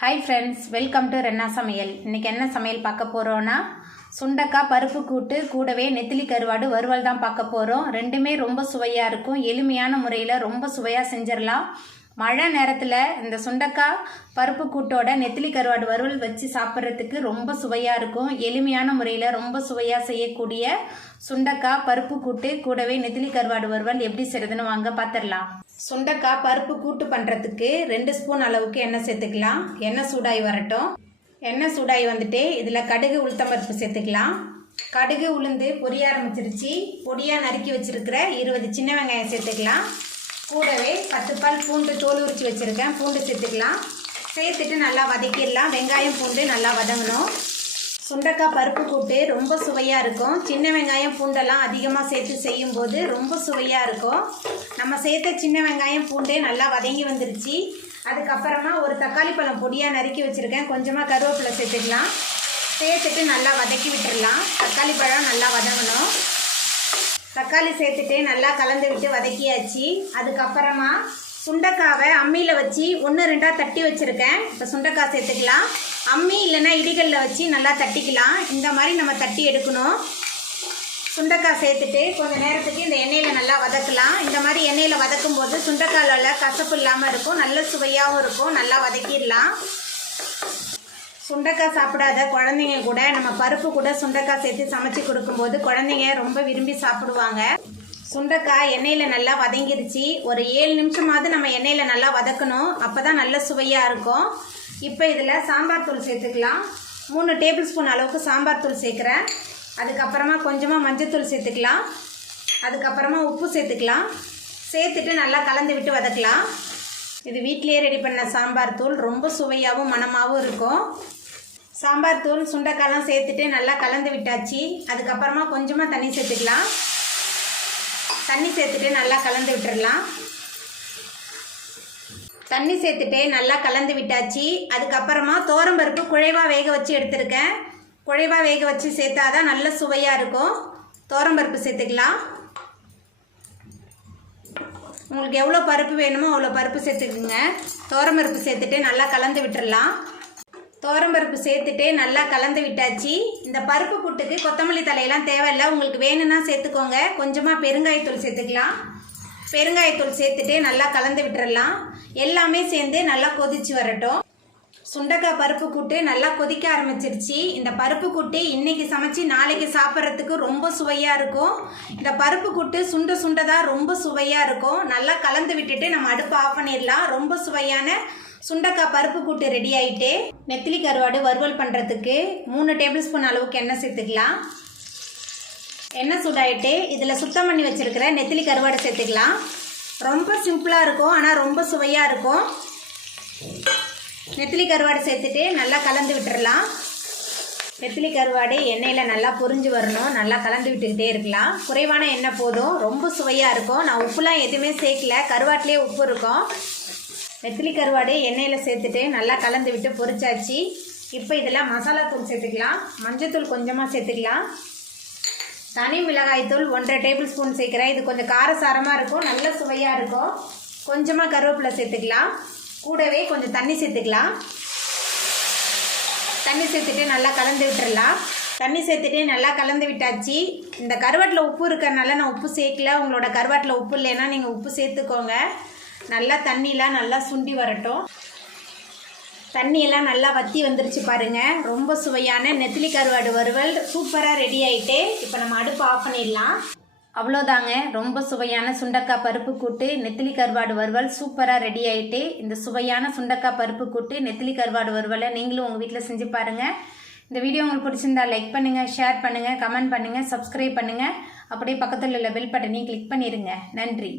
Hi friends, welcome to Renna சமையல். இன்றைக்கி என்ன சமையல் பார்க்க போகிறோன்னா, சுண்டக்காய் பருப்பு கூட்டு கூடவே நெத்திலி கருவாடு வறுவல் தான் பார்க்க போகிறோம். ரெண்டுமே ரொம்ப சுவையாக இருக்கும். எளிமையான முறையில் ரொம்ப சுவையாக செஞ்சிடலாம். மழை நேரத்தில் இந்த சுண்டக்காய் பருப்பு கூட்டோட நெத்திலி கருவாடு வறுவல் வச்சு சாப்பிட்றதுக்கு ரொம்ப சுவையாக இருக்கும். எளிமையான முறையில் ரொம்ப சுவையாக செய்யக்கூடிய சுண்டக்காய் பருப்பு கூட்டு கூடவே நெத்திலி கருவாடு வறுவல் எப்படி செய்கிறதுன்னு வாங்க பார்த்துடலாம். சுண்டக்காய் பருப்பு கூட்டு பண்ணுறதுக்கு 2 ஸ்பூன் அளவுக்கு எண்ணெய் சேர்த்துக்கலாம். எண்ணெய் சூடாகி வரட்டும். எண்ணெய் சூடாகி வந்துட்டு இதில் கடுகு உளுத்தம்பருப்பு சேர்த்துக்கலாம். கடுகு உளுந்து பொரிய ஆரம்பிச்சிருச்சு. பொடியாக நறுக்கி வச்சுருக்கிற 20 சின்ன வெங்காயம் சேர்த்துக்கலாம். கூடவே 10 பல் பூண்டு தோல் உரித்து வச்சுருக்கேன், பூண்டு சேர்த்துக்கலாம். சேர்த்துட்டு நல்லா வதக்கிடலாம். வெங்காயம் பூண்டு நல்லா வதங்கணும். சுண்டக்காய் பருப்பு கூட்டு ரொம்ப சுவையாக இருக்கும். சின்ன வெங்காயம் பூண்டெல்லாம் அதிகமாக சேர்த்து செய்யும்போது ரொம்ப சுவையாக இருக்கும். நம்ம சேர்த்த சின்ன வெங்காயம் பூண்டே நல்லா வதங்கி வந்துருச்சு. அதுக்கப்புறமா ஒரு தக்காளி பழம் பொடியாக நறுக்கி வச்சுருக்கேன். கொஞ்சமாக கருவேப்பிலை சேர்த்துக்கலாம். சேர்த்துட்டு நல்லா வதக்கி விட்டுடலாம். தக்காளி பழம் நல்லா வதங்கணும். தக்காளி சேர்த்துட்டு நல்லா கலந்து விட்டு வதக்கியாச்சு. அதுக்கப்புறமா சுண்டக்காவை அம்மியில் வச்சு 1-2 தட்டி வச்சுருக்கேன். இப்போ சுண்டக்காய் சேர்த்துக்கலாம். அம்மி இல்லைன்னா இடிகளில் வச்சு நல்லா தட்டிக்கலாம். இந்த மாதிரி நம்ம தட்டி எடுக்கணும். சுண்டக்காய் சேர்த்துட்டு கொஞ்சம் நேரத்துக்கு இந்த எண்ணெயில் நல்லா வதக்கலாம். இந்த மாதிரி எண்ணெயில் வதக்கும் போது சுண்டக்காயில் கசப்பு இல்லாமல் இருக்கும், நல்ல சுவையாகவும் இருக்கும். நல்லா வதக்கிடலாம். சுண்டக்காய் சாப்பிடாத குழந்தைங்க கூட நம்ம பருப்பு கூட சுண்டக்காய் சேர்த்து சமைச்சு கொடுக்கும்போது குழந்தைங்க ரொம்ப விரும்பி சாப்பிடுவாங்க. சுண்டக்காய் எண்ணெயில் நல்லா வதங்கிருச்சு. ஒரு 7 நிமிஷமாவது நம்ம எண்ணெயில் நல்லா வதக்கணும். அப்போ தான் நல்ல சுவையாக இருக்கும். இப்போ இதில் சாம்பார் தூள் சேர்த்துக்கலாம். 3 டேபிள் ஸ்பூன் அளவுக்கு சாம்பார் தூள் சேர்க்குறேன். அதுக்கப்புறமா கொஞ்சமாக மஞ்சத்தூள் சேர்த்துக்கலாம். அதுக்கப்புறமா உப்பு சேர்த்துக்கலாம். சேர்த்துட்டு நல்லா கலந்து விட்டு வதக்கலாம். இது வீட்டிலேயே ரெடி பண்ண சாம்பார் தூள். ரொம்ப சுவையாகவும் மணமாகவும் இருக்கும். சாம்பார் தூள் சுண்டக்காயெல்லாம் சேர்த்துட்டு நல்லா கலந்து விட்டாச்சு. அதுக்கப்புறமா கொஞ்சமாக தண்ணி சேர்த்துக்கலாம். தண்ணி சேர்த்துட்டு நல்லா கலந்து விட்டுடலாம். தண்ணி சேர்த்துட்டு நல்லா கலந்து விட்டாச்சு. அதுக்கப்புறமா துவரம்பருப்பு குழைவாக வேக வச்சு எடுத்துருக்கேன். குழைவாக வேக வச்சு சேர்த்தா தான் நல்ல சுவையாக இருக்கும். துவரம்பருப்பு சேர்த்துக்கலாம். உங்களுக்கு எவ்வளோ பருப்பு வேணுமோ அவ்வளோ பருப்பு சேர்த்துக்குங்க. துவரம்பருப்பு சேர்த்துட்டு நல்லா கலந்து விட்டுடலாம். துவரம்பருப்பு சேர்த்துட்டு நல்லா கலந்து விட்டாச்சு. இந்த பருப்பு கூட்டுக்கு கொத்தமல்லி தலையெல்லாம் தேவையில்லை. உங்களுக்கு வேணும்னா சேர்த்துக்கோங்க. கொஞ்சமாக பெருங்காயத்தூள் சேர்த்துக்கலாம். பெருங்காயத்தூள் சேர்த்துட்டு நல்லா கலந்து விட்டுறலாம். எல்லாமே சேர்ந்து நல்லா கொதிச்சு வரட்டும். சுண்டக்காய் பருப்பு கூட்டு நல்லா கொதிக்க ஆரம்பிச்சிருச்சு. இந்த பருப்பு கூட்டு இன்னைக்கு சமைச்சு நாளைக்கு சாப்பிட்றதுக்கு ரொம்ப சுவையாக இருக்கும். இந்த பருப்பு கூட்டு சுண்டதான் ரொம்ப சுவையாக இருக்கும். நல்லா கலந்து விட்டுட்டு நம்ம அடுப்பை ஆஃப் பண்ணிடலாம். ரொம்ப சுவையான சுண்டக்காய் பருப்பு கூட்டு ரெடி ஆகிட்டு. நெத்திலி கருவாடு வறுவல் பண்ணுறதுக்கு 3 டேபிள் ஸ்பூன் அளவுக்கு எண்ணெய் சேர்த்துக்கலாம். எண்ணெய் சூடாயிட்டு இதில் சுத்தம் பண்ணி வச்சுருக்கிற நெத்திலி கருவாடு சேர்த்துக்கலாம். ரொம்ப சிம்பிளாக இருக்கும், ஆனால் ரொம்ப சுவையாக இருக்கும். நெத்திலி கருவாடு சேர்த்துட்டு நல்லா கலந்து விட்டுறலாம். நெத்திலி கருவாடு எண்ணெயில் நல்லா பொரிஞ்சு வரணும். நல்லா கலந்து விட்டுக்கிட்டே இருக்கலாம். குறைவான எண்ணெய் போதும். ரொம்ப சுவையாக இருக்கும். நான் உப்புலாம் எதுவுமே சேர்க்கல, கருவாட்டிலே உப்பு இருக்கும். நெத்திலி கருவாடு எண்ணெயில் சேர்த்துட்டு நல்லா கலந்து விட்டு பொரிச்சாச்சு. இப்போ இதில் மசாலா தூள் சேர்த்துக்கலாம். மஞ்சத்தூள் கொஞ்சமாக சேர்த்துக்கலாம். தனி மிளகாய்த்தூள் 1.5 டேபிள் ஸ்பூன் சேர்க்குறேன். இது கொஞ்சம் காரசாரமாக இருக்கும், நல்ல சுவையாக இருக்கும். கொஞ்சமாக கருவேப்பிலை சேர்த்துக்கலாம். கூடவே கொஞ்சம் தண்ணி சேர்த்துக்கலாம். தண்ணி சேர்த்துட்டு நல்லா கலந்து விட்டுறலாம். தண்ணி சேர்த்துட்டு நல்லா கலந்து விட்டாச்சு. இந்த கருவாட்டில் உப்பு இருக்கிறனால நான் உப்பு சேர்க்கல. உங்களோட கருவாட்டில் உப்பு இல்லைன்னா நீங்கள் உப்பு சேர்த்துக்கோங்க. நல்லா தண்ணியெலாம் நல்லா சுண்டி வரட்டும். தண்ணியெல்லாம் நல்லா வற்றி வந்துருச்சு பாருங்கள். ரொம்ப சுவையான நெத்திலி கருவாடு வறுவல் சூப்பராக ரெடி ஆகிட்டு. இப்போ நம்ம அடுப்பு ஆஃப் பண்ணிடலாம். அவ்வளோதாங்க, ரொம்ப சுவையான சுண்டக்காய் பருப்பு கூட்டு நெத்திலி கருவாடு வறுவல் சூப்பராக ரெடி ஆகிட்டு. இந்த சுவையான சுண்டக்காய் பருப்பு கூட்டு நெத்திலி கருவாடு வறுவலை நீங்களும் உங்கள் வீட்டில் செஞ்சு பாருங்கள். இந்த வீடியோ உங்களுக்கு பிடிச்சிருந்தா லைக் பண்ணுங்கள், ஷேர் பண்ணுங்கள், கமெண்ட் பண்ணுங்கள், சப்ஸ்கிரைப் பண்ணுங்கள். அப்படியே பக்கத்தில் உள்ள பெல் பட்டனையும் கிளிக் பண்ணிடுங்க. நன்றி.